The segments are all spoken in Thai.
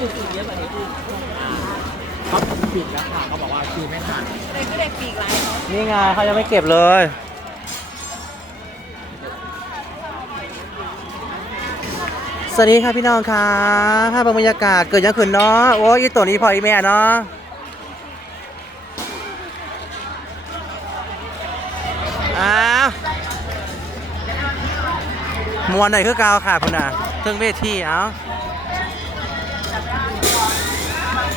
เขาปิดแล้วค่ะเขาบอกว่าคิวไม่ทันเลยก็เลยปีกหลายเนาะนี่ไงเขายังไม่เก็บเลย สวัสดีค่ะพี่น้องค่ะภาพบรรยากาศเกิดยังขึ้นเนาะ โอ้ยอีตัวนี้พออีแม่เนาะอ้าวมวนหน่อยคือกาวค่ะพุ่นน่ะเครื่องเวทีเอ้า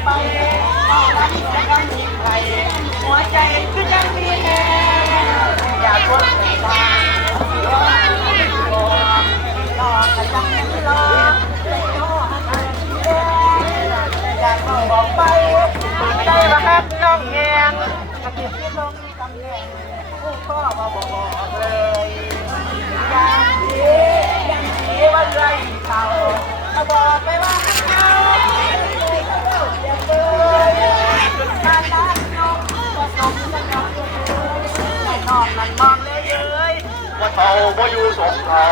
านมาทางไปรักจะรักยิ่งใครหัวใจคือยังมีแน่อยากรวมเป็นตาลองกันยังไม่รอเลยโทษให้องอยากเข้าบอกไปใจว่าฮักน้องแยงกระติบที่ลงตำแหน่งผู้พ่อมาบอกเลยอย่างนี้อย่างนี้ว่าไรเขามาบอกไปว่า ว่าอยู่สองเท่า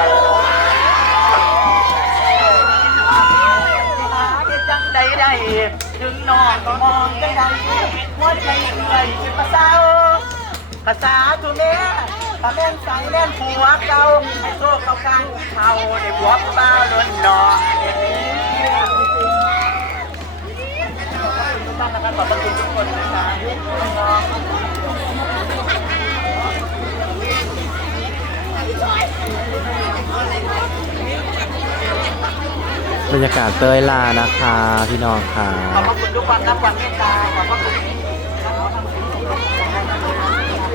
จังใดใดถึงน้องก็มองได้ใดหัวใจเอื่อยเป็นภาษาภาษาทุเมถ้าแม่นสังแม่นผัวเก่าให้โซ่เก่ากลางเขาได้ผัวบ้าล้นนอนทุกท่านนะครับขอบคุณทุกคนนะคะ บรรยากาศเตยลานะคะพี่น้องค่ะขอบพระคุณทุกความรักความเมตตาขอบพระคุณ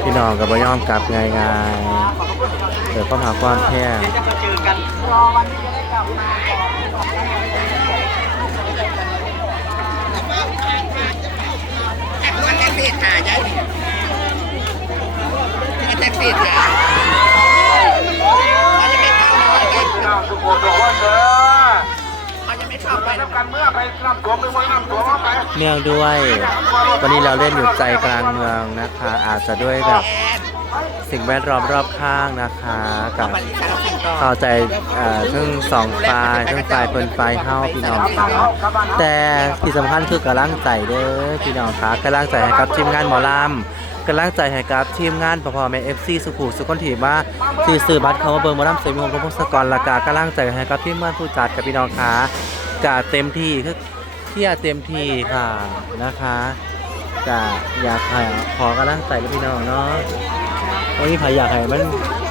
พี่น้องกับบ่ยอมกลับง่ายๆเดี๋ยวก็หาความแค่เดี๋ยวจะมาเจอกันรอวันที่จะได้กลับมาก่อน มันแท็กซี่หาใช่ไหมมันแท็กซี่หามันจะไม่เข้าน้อยกัน พี่น้องทุกคนทุกคนเด้อ มันจะไม่เข้าไป ไปทำกันเมื่อไปนำตัวไปไว้นำตัว เนื่องด้วย วันนี้เราเล่นอยู่ใจกลางเมืองนะคะ อาจจะด้วยแบบสิ่งแวดล้อมรอบข้างนะคะกับต่อเข้าใจเอ่อเครื่องสองฝ่ายเครื่องฝ่ายเปิ้นฝ่ายเฮาพี่น้องค่ะแต่ที่สำคัญคือกำลังใจเด้อพี่น้องค่ะกำลังใจให้กับทีมงานหมอลำกำลังใจให้กับทีมงานพอแม่ FC สุขุมสุขคนที่มาที่ซื้อบัตรเขาเบิ่งหมอลำเสมีวงพงศกรละกากำลังใจให้กับทีมงานผู้จัดกับพี่น้องค่ะกะเต็มที่คือ เที่ยเต็มที่ค่ะนะคะกะอยากให้ขอกำลังใจกับพี่น้องเนาะวันนี้ใครอยากให้มัน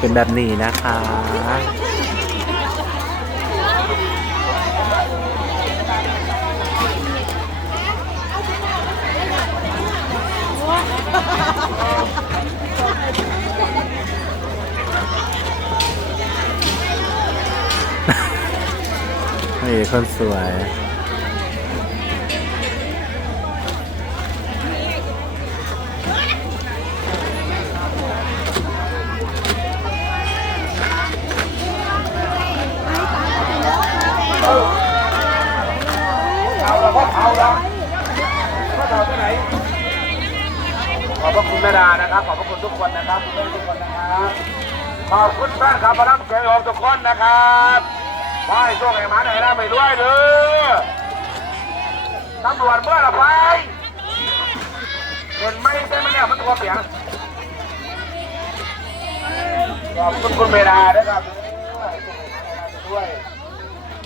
เป็นแบบนี้นะคะนี่คนสวย เอาละพ่อเอาละพ่อเอาที่ไหนขอบ พระคุณแม่ดานะครับ ขอบพระคุณทุกคนนะครับทุกท่านทุกคนนะครับขอบคุณแฟนคลับพลังเสียงของทุกคนนะครับขอให้โชคให้หมาไหนได้ไม่ด้วยเด้อตำรวจเมื่อละไปเห็นไหมใช่ไหมเนี่ยมันตัวเปียงขอบคุณคุณเมดาด้วยครับด้วย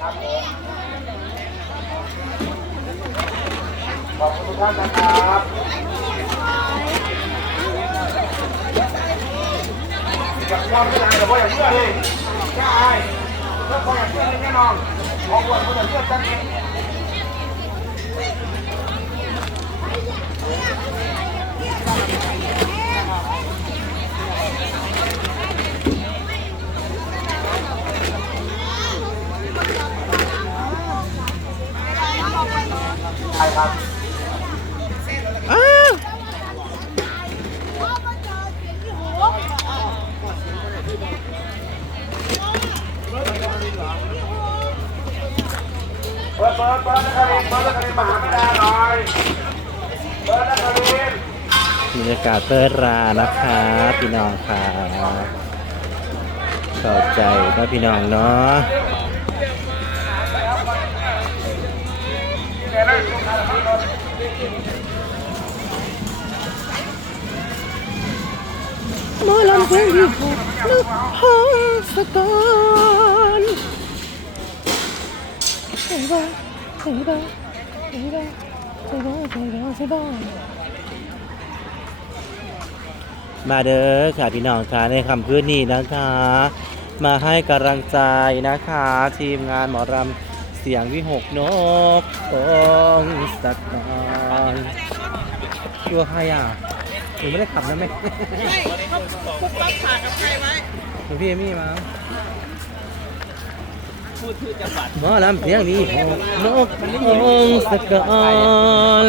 ครับขอบคุณทุกท่านนะครับ ความเป็นหลังแต่ว่าอย่างเพื่อนเลยใช่เพื่อนคนอย่างเพื่อนเลยแน่นอนของวันคนอย่างเพื่อนกันเอง ใช่ครับ อ้าว เปิดเปิดเปิดนักเรียนเปิดนักเรียนมหาวิทยาลัยหน่อยเปิดนักเรียนบรรยากาศเปิดรานะคะพี่น้องค่ะเข้าใจนะพี่น้องเนาะหมอลำเพลงที่หกนึกพงสกร ใส่บ้าใส่บ้าใส่บ้าใส่บ้าใส่บ้าใส่บ้ามาเด้อค่ะพี่น้องค่ะในคำพื้นนี้นะคะ มาให้กำลังใจนะคะ ทีมงานหมอรำเสียงวิหกนกตงสกรตัวใครอะหนูไม่ได้ขับนะแม่คุกปั๊บขากับใครไว้หลวงพี่เอมี่มา หมอลำเพียงนี้หกนกองสกร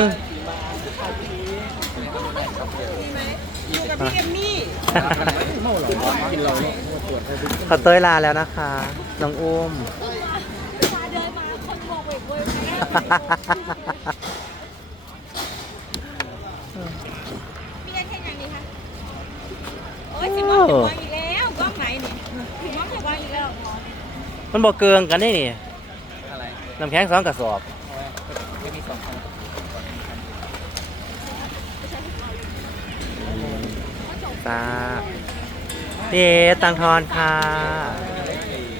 ขอเต้ยลาแล้วนะคะ น้องอุ้มเดินมาคนบอกเว้ยเว้ยมีอะไรแค่อย่างนี้คะ โอ้ยสิมองถึงวางอีกแล้วกล้องไหนนี่ถึงมองถึงวางอีกแล้ว มันบอกเกิงกันได้นี่น้ำแข็งสองกระสอบตาเอ๊ะตังทอนค่ะ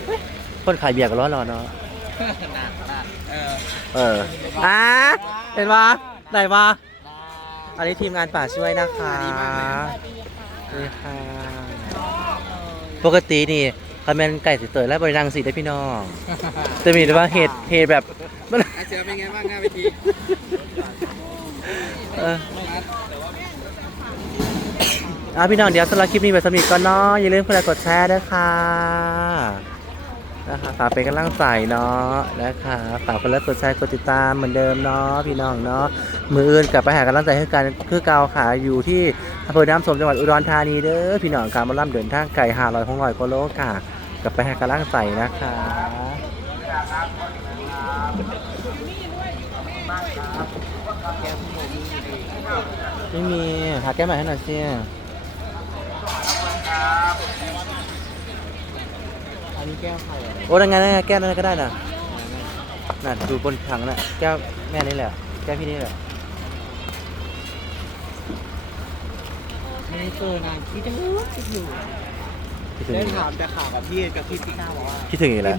เฮ้ยคนขายเบียร์ก็ร้อนรอเนาะเอออะเห็นปะไหนปะอันนี้ทีมงานป่าช่วยนะคะนี่ค่ะปกตินี่ คาแมนไก่สิเตยและบริรังสีได้พี่น้องจะมีแต่ว่าเหตุเหตุแบบมันอาเจียเป็นไงบ้างหน้าเวทีเอออะพี่น้องเดี๋ยวสำหรับคลิปนี้ไปสมิทก่อนเนาะอย่าลืมกดไลค์กดแชร์ด้วยค่ะนะคะฝากเป็นกำลังใจเนาะนะคะฝากกดไลค์กดแชร์กดติดตามเหมือนเดิมเนาะพี่น้องเนาะมืออื่นกลับไปหากำลังใจให้กันคือเก่าค่ะอยู่ที่อำเภอน้ำสมจังหวัดอุดรธานีเด้อพี่น้องค่ะมาล่ำเดินทางไก่หาลอยของลอยโกโลค่ะ กลับไปหากำลังใจนะคะไม่มีหาแก้วใหม่ให้หน่อยสิอันนี้แก้วใครอะโอ้ยังไงนะแก้วนั้นก็ได้นะน่ะดูบนถังน่ะแก้วแม่นี่แหละ แก้วพี่นี่แหละไม่ได้เจอนานคิดถึงคิดอยู่คิดถึง ได้อีกถามแต่ข่าวกับพี่กับพี่พี่ก้าวบอกว่าคิดถึงอีกแล้ว